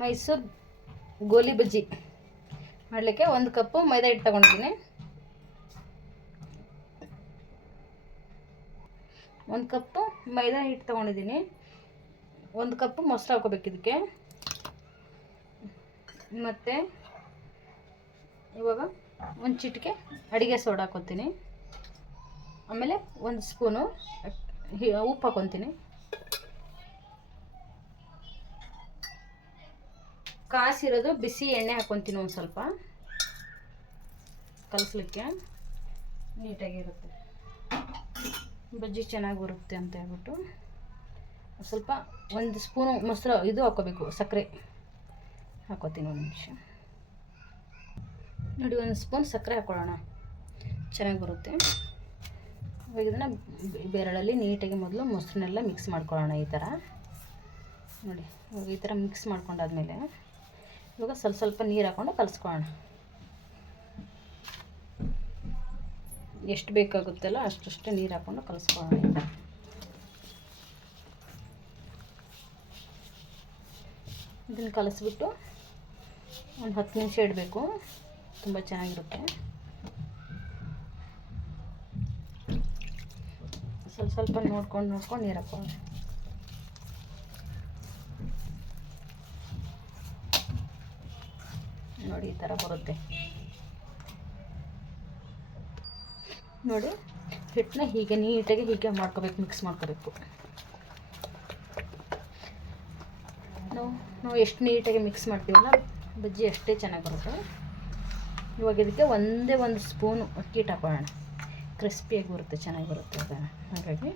ಮೈಸೂರು ಗೋಲಿ ಬಜ್ಜಿ ಮಾಡಲಿಕ್ಕೆ 1 ಕಪ್ಪು ಮೈದಾ ಹಿಟ್ಟು ತಗೊಂಡಿದ್ದೀನಿ. 1 ಕಪ್ಪು ಮೈದಾ ಹಿಟ್ಟು ತಗೊಂಡಿದ್ದೀನಿ. 1 ಕಪ್ಪು ಮೊಸರು ಹಾಕೋಬೇಕು ಇದಕ್ಕೆ. ಮತ್ತು ಇವಾಗ 1 ಚಿಟಿಕೆ ಅಡುಗೆ ಸೋಡಾ ಹಾಕ್ಕೊತೀನಿ. ಆಮೇಲೆ 1 ಸ್ಪೂನು ಉಪ್ಪು ಹಾಕ್ಕೊತೀನಿ. ಕಾಸಿರೋದು ಬಿಸಿ ಎಣ್ಣೆ ಹಾಕ್ಕೊತೀನಿ ಒಂದು ಸ್ವಲ್ಪ, ಕಲಸಲಿಕ್ಕೆ ನೀಟಾಗಿರುತ್ತೆ, ಬಜ್ಜಿ ಚೆನ್ನಾಗಿ ಬರುತ್ತೆ ಅಂತ ಹೇಳ್ಬಿಟ್ಟು. ಸ್ವಲ್ಪ 1 ಸ್ಪೂನು ಮೊಸರು ಇದು ಹಾಕ್ಕೋಬೇಕು, ಸಕ್ಕರೆ ಹಾಕ್ಕೋತೀನಿ. 1 ನಿಮಿಷ ನೋಡಿ, 1 ಸ್ಪೂನ್ ಸಕ್ಕರೆ ಹಾಕ್ಕೊಳ್ಳೋಣ, ಚೆನ್ನಾಗಿ ಬರುತ್ತೆ. ಇವಾಗ ಇದನ್ನು ಬೇರೆಳಲ್ಲಿ ನೀಟಾಗಿ ಮೊದಲು ಮೊಸರನ್ನೆಲ್ಲ ಮಿಕ್ಸ್ ಮಾಡ್ಕೊಳ್ಳೋಣ. ಈ ಥರ ನೋಡಿ, ಇವಾಗ ಈ ಥರ ಮಿಕ್ಸ್ ಮಾಡ್ಕೊಂಡಾದ್ಮೇಲೆ ಇವಾಗ ಸ್ವಲ್ಪ ನೀರು ಹಾಕ್ಕೊಂಡು ಕಲಿಸ್ಕೊಳ್ಳೋಣ. ಎಷ್ಟು ಬೇಕಾಗುತ್ತಲ್ಲ ಅಷ್ಟೇ ನೀರು ಹಾಕ್ಕೊಂಡು ಕಲಿಸ್ಕೊಳ್ಳೋಣ. ಇದನ್ನು ಕಲಿಸ್ಬಿಟ್ಟು ಒಂದು 10 ನಿಮಿಷ ಇಡಬೇಕು, ತುಂಬ ಚೆನ್ನಾಗಿರುತ್ತೆ. ಸ್ವಲ್ಪ ನೋಡ್ಕೊಂಡು ನೀರು ಹಾಕ್ಕೊಳ್ಳೋಣ. ನೋಡಿ, ಈ ಥರ ಬರುತ್ತೆ ನೋಡಿ. ಹಿಟ್ಟನ್ನ ಹೀಗೆ ನೀಟಾಗಿ ಹೀಗೆ ಮಾಡ್ಕೋಬೇಕು, ಮಿಕ್ಸ್ ಮಾಡ್ಕೋಬೇಕು. ನಾವು ಎಷ್ಟು ನೀಟಾಗಿ ಮಿಕ್ಸ್ ಮಾಡ್ತೀವಲ್ಲ ಬಜ್ಜಿ ಅಷ್ಟೇ ಚೆನ್ನಾಗಿ ಬರುತ್ತೆ. ಇವಾಗ ಇದಕ್ಕೆ ಒಂದೇ 1 ಸ್ಪೂನು ಅಕ್ಕಿ ಹಿಟ್ಟು ಹಾಕೊಳ್ಳೋಣ, ಕ್ರಿಸ್ಪಿಯಾಗಿ ಬರುತ್ತೆ, ಚೆನ್ನಾಗಿ ಬರುತ್ತೆ ಅದು. ಹಾಗಾಗಿ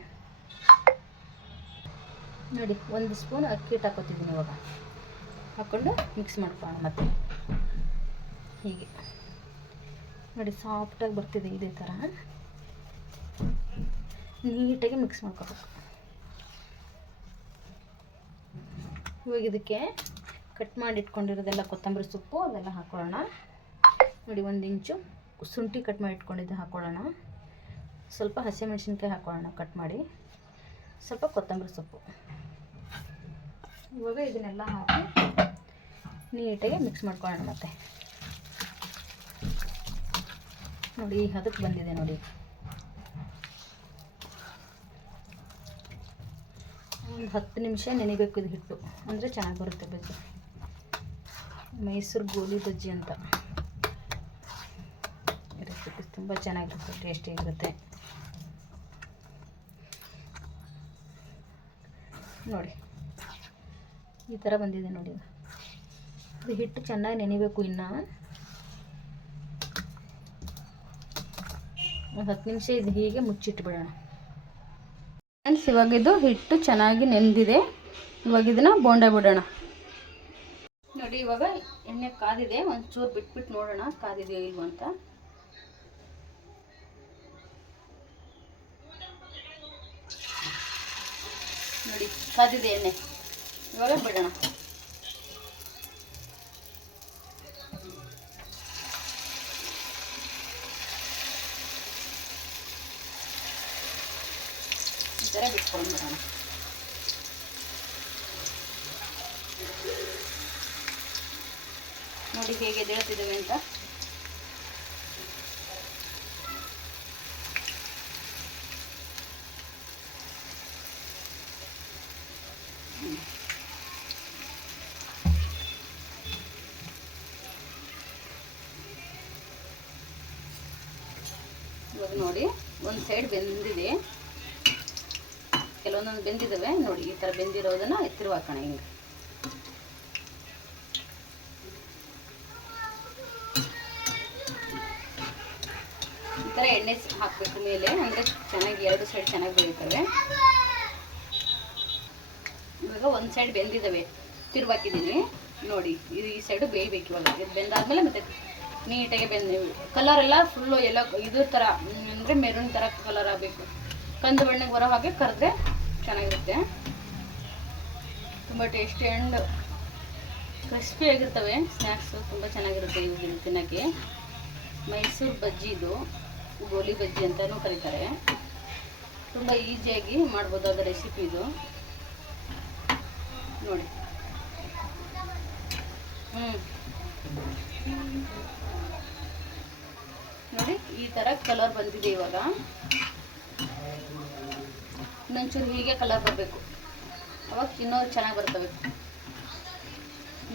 ನೋಡಿ, 1 ಸ್ಪೂನ್ ಅಕ್ಕಿ ಹಿಟ್ಟು ಹಾಕೋತಿದ್ದೀನಿ. ಇವಾಗ ಹಾಕ್ಕೊಂಡು ಮಿಕ್ಸ್ ಮಾಡ್ಕೊಳ್ಳೋಣ. ಮತ್ತೆ ಹೀಗೆ ನೋಡಿ, ಸಾಫ್ಟಾಗಿ ಬರ್ತಿದೆ. ಇದೇ ಥರ ನೀಟಾಗಿ ಮಿಕ್ಸ್ ಮಾಡ್ಕೋಬೇಕು. ಇವಾಗ ಇದಕ್ಕೆ ಕಟ್ ಮಾಡಿ ಇಟ್ಕೊಂಡಿರೋದೆಲ್ಲ ಕೊತ್ತಂಬರಿ ಸೊಪ್ಪು ಅದೆಲ್ಲ ಹಾಕ್ಕೊಳ್ಳೋಣ. ನೋಡಿ, 1 ಇಂಚು ಶುಂಠಿ ಕಟ್ ಮಾಡಿ ಇಟ್ಕೊಂಡಿದ್ದೆ ಹಾಕ್ಕೊಳ್ಳೋಣ. ಸ್ವಲ್ಪ ಹಸಿಮೆಣಸಿನ್ಕಾಯಿ ಹಾಕ್ಕೊಳ್ಳೋಣ ಕಟ್ ಮಾಡಿ, ಸ್ವಲ್ಪ ಕೊತ್ತಂಬರಿ ಸೊಪ್ಪು. ಇವಾಗ ಇದನ್ನೆಲ್ಲ ಹಾಕಿ ನೀಟಾಗಿ ಮಿಕ್ಸ್ ಮಾಡ್ಕೊಳ್ಳೋಣ. ಮತ್ತೆ ನೋಡಿ, ಅದಕ್ಕೆ ಬಂದಿದೆ ನೋಡಿ. ಒಂದು 10 ನಿಮಿಷ ನೆನೆಬೇಕು ಇದು ಹಿಟ್ಟು, ಅಂದರೆ ಚೆನ್ನಾಗಿ ಬರುತ್ತೆ ಬಜ್ಜಿ. ಮೈಸೂರು ಗೋಲಿ ಬಜ್ಜಿ ಅಂತ ರೆಸಿಪಿ ತುಂಬ ಚೆನ್ನಾಗಿರುತ್ತೆ, ಟೇಸ್ಟಿಯಾಗಿರುತ್ತೆ. ನೋಡಿ, ಈ ಥರ ಬಂದಿದೆ ನೋಡಿ. ಇದು ಹಿಟ್ಟು ಚೆನ್ನಾಗಿ ನೆನೆಬೇಕು. ಇನ್ನು ಒಂದು 10 ನಿಮಿಷ ಇದು ಹೀಗೆ ಮುಚ್ಚಿಟ್ಟು ಬಿಡೋಣ. ಫ್ರೆಂಡ್ಸ್, ಇವಾಗ ಇದು ಹಿಟ್ಟು ಚೆನ್ನಾಗಿ ನೆನೆದಿದೆ. ಇವಾಗ ಇದನ್ನು ಬೋಂಡ ಬಿಡೋಣ. ನೋಡಿ, ಇವಾಗ ಎಣ್ಣೆ ಕಾದಿದೆ. ಒಂಚೂರು ಬಿಟ್ಬಿಟ್ಟು ನೋಡೋಣ ಕಾದಿದೆಯೋ ಇಲ್ವೋ ಅಂತ. ನೋಡಿ, ಕಾದಿದೆ ಎಣ್ಣೆ. ಇವಾಗ ಬಿಡೋಣ. ಈ ಥರ ಬಿಟ್ಕೊಂಡು ಬಿಡೋಣ. ನೋಡಿ ಹೇಗೆ ಎದ್ದೇಳ್ತಿದ್ದೇವೆ ಅಂತ. ಇವಾಗ ನೋಡಿ, ಒಂದು ಸೈಡ್ ಬೆಂದಿದೆ, ಕೆಲವೊಂದೊಂದು ಬೆಂದಿದ್ದಾವೆ. ನೋಡಿ, ಈ ಥರ ಬೆಂದಿರೋದನ್ನು ಎತ್ತಿರು ಹಾಕೋಣ. ಹಿಂಗೆ ಈ ಥರ ಎಣ್ಣೆ ಹಾಕಬೇಕು ಮೇಲೆ, ಅಂದರೆ ಚೆನ್ನಾಗಿ 2 ಸೈಡ್ ಚೆನ್ನಾಗಿ ಬೇಯ್ತವೆ. ಇವಾಗ ಒಂದು ಸೈಡ್ ಬೆಂದಿದ್ದಾವೆ, ತಿರುವಾಕಿದ್ದೀನಿ ನೋಡಿ. ಇದು ಈ ಸೈಡು ಬೇಯಬೇಕು. ಇವಾಗ ಇದು ಬೆಂದಾದ್ಮೇಲೆ ಮತ್ತೆ ನೀಟಾಗಿ ಕಲರ್ ಎಲ್ಲ ಫುಲ್ಲು ಎಲ್ಲ ಇದ್ರ ಥರ, ಅಂದರೆ ಮೆರೂನ್ ಥರ ಕಲರ್ ಆಗಬೇಕು, ಕಂದು ಬಣ್ಣಕ್ಕೆ ಬರೋ ಹಾಗೆ ಕರೆದ್ರೆ ಚೆನ್ನಾಗಿರುತ್ತೆ. ತುಂಬ ಟೇಸ್ಟಿ ಆ್ಯಂಡ್ ಕ್ರಿಸ್ಪಿಯಾಗಿರ್ತವೆ ಸ್ನ್ಯಾಕ್ಸು, ತುಂಬ ಚೆನ್ನಾಗಿರುತ್ತೆ ಇವು ತಿನ್ನೋಕ್ಕೆ. ಮೈಸೂರು ಬಜ್ಜಿ, ಇದು ಗೋಲಿ ಬಜ್ಜಿ ಅಂತಲೂ ಕರೀತಾರೆ. ತುಂಬ ಈಸಿಯಾಗಿ ಮಾಡ್ಬೋದಾದ ರೆಸಿಪಿ ಇದು ನೋಡಿ. ನೋಡಿ ಈ ಥರ ಕಲರ್ ಬಂದಿದೆ. ಇವಾಗ ಇನ್ನೊಂಚೂರು ಹೀಗೆ ಕಲರ್ ಬರಬೇಕು, ಅವಾಗ ಇನ್ನೂ ಚೆನ್ನಾಗಿ ಬರ್ತವೆ.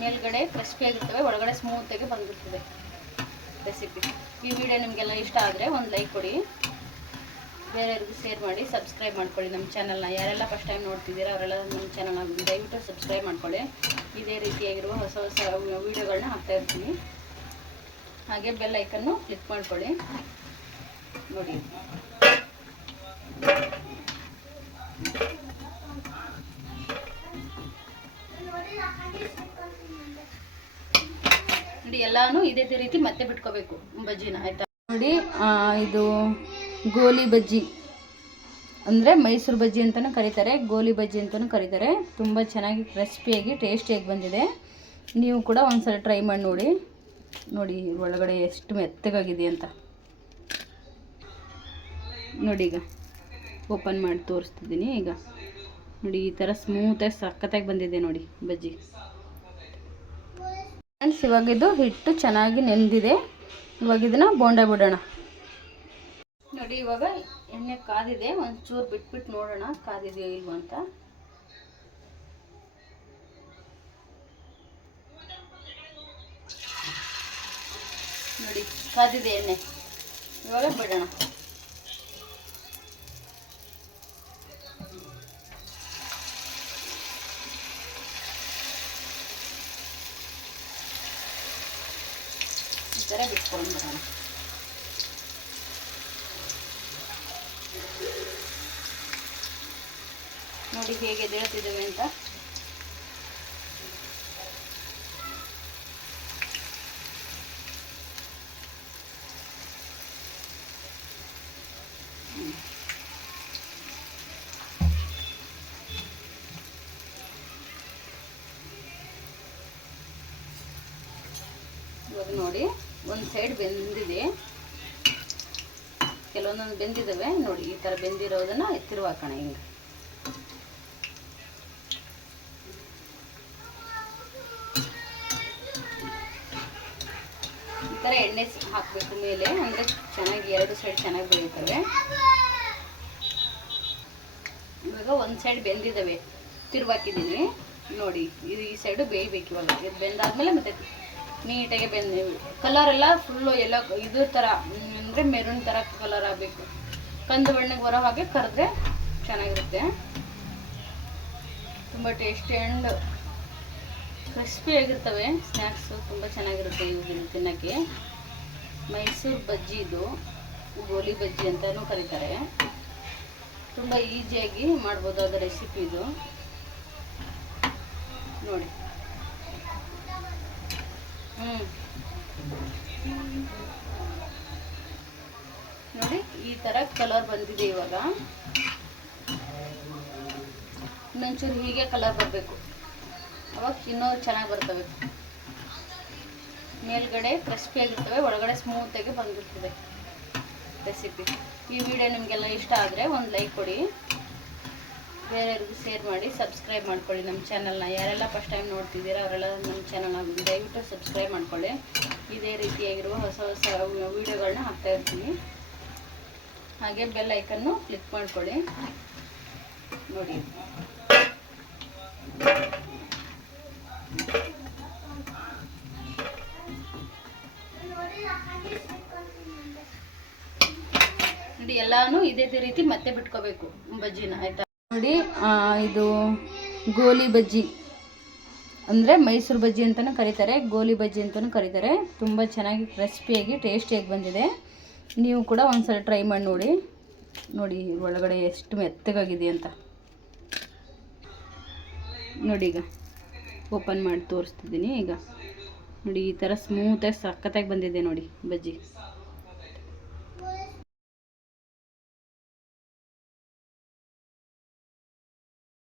ಮೇಲ್ಗಡೆ ಕ್ರಿಸ್ಪಿಯಾಗಿರ್ತವೆ, ಒಳಗಡೆ ಸ್ಮೂತಾಗಿ ಬಂದ್ಬಿಡ್ತದೆ ರೆಸಿಪಿ. ಈ ವಿಡಿಯೋ ನಿಮಗೆಲ್ಲ ಇಷ್ಟ ಆದರೆ ಒಂದು ಲೈಕ್ ಕೊಡಿ, ಬೇರೆಯವ್ರಿಗೂ ಶೇರ್ ಮಾಡಿ, ಸಬ್ಸ್ಕ್ರೈಬ್ ಮಾಡ್ಕೊಳ್ಳಿ ನಮ್ಮ ಚಾನಲ್ನ. ಯಾರೆಲ್ಲ ಫಸ್ಟ್ ಟೈಮ್ ನೋಡ್ತಿದ್ದೀರಾ ಅವರೆಲ್ಲ ನಮ್ಮ ಚಾನಲ್ನ ದಯವಿಟ್ಟು ಸಬ್ಸ್ಕ್ರೈಬ್ ಮಾಡ್ಕೊಳ್ಳಿ. ಇದೇ ರೀತಿಯಾಗಿರುವ ಹೊಸ ಹೊಸ ವೀಡಿಯೋಗಳನ್ನ ಹಾಕ್ತಾ ಇರ್ತೀನಿ. ಹಾಗೆ ಬೆಲ್ ಐಕನ್ನು ಕ್ಲಿಕ್ ಮಾಡ್ಕೊಳ್ಳಿ. ನೋಡಿ ನೋಡಿ ಎಲ್ಲಾನು ಇದೇ ರೀತಿ ಮತ್ತೆ ಬಿಟ್ಕೋಬೇಕು ಬಜ್ಜಿನ, ಆಯ್ತಾ? ನೋಡಿ ಇದು ಗೋಲಿ ಬಜ್ಜಿ ಅಂದರೆ ಮೈಸೂರು ಬಜ್ಜಿ ಅಂತಲೂ ಕರೀತಾರೆ, ಗೋಲಿ ಬಜ್ಜಿ ಅಂತಲೂ ಕರೀತಾರೆ. ತುಂಬ ಚೆನ್ನಾಗಿ ಕ್ರಿಸ್ಪಿಯಾಗಿ ಟೇಸ್ಟಿಯಾಗಿ ಬಂದಿದೆ. ನೀವು ಕೂಡ ಒಂದ್ಸಲ ಟ್ರೈ ಮಾಡಿ ನೋಡಿ. ನೋಡಿ ಒಳಗಡೆ ಎಷ್ಟು ಮೆತ್ತಗಾಗಿದೆ ಅಂತ. ನೋಡಿ ಈಗ ಓಪನ್ ಮಾಡಿ ತೋರಿಸ್ತಿದ್ದೀನಿ. ಈಗ ನೋಡಿ ಈ ಥರ ಸ್ಮೂತಾಗಿ ಸಖತ್ತಾಗಿ ಬಂದಿದೆ ನೋಡಿ ಬಜ್ಜಿ. ಫ್ರೆಂಡ್ಸ್, ಇವಾಗ ಇದು ಹಿಟ್ಟು ಚೆನ್ನಾಗಿ ನೆಂದಿದೆ. ಇವಾಗ ಇದನ್ನು ಬೋಂಡ ಬಿಡೋಣ. ನೋಡಿ ಇವಾಗ ಎಣ್ಣೆ ಕಾದಿದೆ, ಒಂಚೂರು ಬಿಟ್ಬಿಟ್ಟು ನೋಡೋಣ ಕಾದಿದೆಯೋ ಇಲ್ವೋ ಅಂತ. ನೋಡಿ ಕಾದಿದೆ ಎಣ್ಣೆ, ಇವಾಗ ಬಿಡೋಣ. ಈ ಥರ ಬಿಟ್ಕೊಂಡು ಬಿಡೋಣ. ನೋಡಿ ಹೇಗೆ ದೇಳ್ತಿದ್ದೇವೆ ಅಂತ. ಇವಾಗ ನೋಡಿ ಒಂದು ಸೈಡ್ ಬೆಂದಿದೆ, ಕೆಲವೊಂದೊಂದು ಬೆಂದಿದ್ದಾವೆ. ನೋಡಿ ಈ ಥರ ಬೆಂದಿರೋದನ್ನು ತಿರುವಾಕೋಣ. ಹಿಂಗೆ ಈ ಥರ ಎಣ್ಣೆ ಹಾಕಬೇಕು ಮೇಲೆ, ಅಂದರೆ ಚೆನ್ನಾಗಿ ಎರಡು ಸೈಡ್ ಚೆನ್ನಾಗಿ ಬೇಯುತ್ತವೆ. ಇವಾಗ ಒಂದು ಸೈಡ್ ಬೆಂದಿದ್ದಾವೆ, ತಿರುವಾಕಿದ್ದೀನಿ. ನೋಡಿ ಇದು ಈ ಸೈಡು ಬೇಯಬೇಕು. ಇವಾಗ ಇದು ಬೆಂದಾದ್ಮೇಲೆ ಮತ್ತೆ ನೀಟಾಗಿ ಕಲರೆಲ್ಲ ಫುಲ್ಲು ಎಲ್ಲ ಇದ್ರ ಥರ ಅಂದರೆ ಮೆರೂನ್ ಥರ ಕಲರ್ ಆಗಬೇಕು. ಕಂದು ಬಣ್ಣಕ್ಕೆ ಬರೋ ಹಾಗೆ ಕರೆದ್ರೆ ಚೆನ್ನಾಗಿರುತ್ತೆ. ತುಂಬ ಟೇಸ್ಟಿ ಆ್ಯಂಡ್ ಕ್ರಿಸ್ಪಿಯಾಗಿರ್ತವೆ ಸ್ನ್ಯಾಕ್ಸು, ತುಂಬ ಚೆನ್ನಾಗಿರುತ್ತೆ ಇವುಗಳು ತಿನ್ನೋಕ್ಕೆ. ಮೈಸೂರು ಬಜ್ಜಿ, ಇದು ಗೋಲಿ ಬಜ್ಜಿ ಅಂತಲೂ ಕರೀತಾರೆ. ತುಂಬ ಈಸಿಯಾಗಿ ಮಾಡ್ಬೋದಾದ ರೆಸಿಪಿ ಇದು ನೋಡಿ. ನೋಡಿ ಈ ಥರ ಕಲರ್ ಬಂದಿದೆ. ಇವಾಗ ಇನ್ನೊಂಚೂರು ಹೀಗೆ ಕಲರ್ ಬರಬೇಕು, ಅವಾಗ ಇನ್ನೂ ಚೆನ್ನಾಗಿ ಬರ್ತವೆ. ಮೇಲ್ಗಡೆ ಕ್ರಿಸ್ಪಿಯಾಗಿರ್ತವೆ, ಒಳಗಡೆ ಸ್ಮೂತಾಗಿ ಬಂದ್ಬಿಡ್ತದೆ ರೆಸಿಪಿ. ಈ ವಿಡಿಯೋ ನಿಮಗೆಲ್ಲ ಇಷ್ಟ ಆದರೆ ಒಂದು ಲೈಕ್ ಕೊಡಿ, ಬೇರೆಯವ್ರಿಗೂ ಶೇರ್ ಮಾಡಿ, ಸಬ್ಸ್ಕ್ರೈಬ್ ಮಾಡ್ಕೊಳ್ಳಿ ನಮ್ಮ ಚಾನಲ್ನ. ಯಾರೆಲ್ಲ ಫಸ್ಟ್ ಟೈಮ್ ನೋಡ್ತಿದ್ದೀರಾ ಅವರೆಲ್ಲ ನಮ್ಮ ಚಾನಲ್ನ ದಯವಿಟ್ಟು ಸಬ್ಸ್ಕ್ರೈಬ್ ಮಾಡ್ಕೊಳ್ಳಿ. ಇದೇ ರೀತಿಯಾಗಿರುವ ಹೊಸ ಹೊಸ ವೀಡಿಯೋಗಳನ್ನ ಹಾಕ್ತಾ ಇರ್ತೀನಿ. ಹಾಗೆ ಬೆಲ್ ಐಕನ್ನು ಕ್ಲಿಕ್ ಮಾಡ್ಕೊಳ್ಳಿ. ನೋಡಿ ನೋಡಿ ಎಲ್ಲಾನು ಇದೇ ರೀತಿ ಮತ್ತೆ ಬಿಟ್ಕೋಬೇಕು ಬಜ್ಜಿನ, ಆಯ್ತಾ? ನೋಡಿ ಇದು ಗೋಲಿ ಬಜ್ಜಿ ಅಂದರೆ ಮೈಸೂರು ಬಜ್ಜಿ ಅಂತಲೂ ಕರೀತಾರೆ, ಗೋಲಿ ಬಜ್ಜಿ ಅಂತಲೂ ಕರೀತಾರೆ. ತುಂಬ ಚೆನ್ನಾಗಿ ಕ್ರಿಸ್ಪಿಯಾಗಿ ಟೇಸ್ಟಿಯಾಗಿ ಬಂದಿದೆ. ನೀವು ಕೂಡ ಒಂದ್ಸಲ ಟ್ರೈ ಮಾಡಿ ನೋಡಿ. ನೋಡಿ ಒಳಗಡೆ ಎಷ್ಟು ಮೆತ್ತಗಾಗಿದೆ ಅಂತ. ನೋಡಿ ಈಗ ಓಪನ್ ಮಾಡಿ ತೋರಿಸ್ತಿದ್ದೀನಿ. ಈಗ ನೋಡಿ ಈ ಥರ ಸ್ಮೂತಾಗಿ ಸಖತ್ತಾಗಿ ಬಂದಿದೆ ನೋಡಿ ಬಜ್ಜಿ.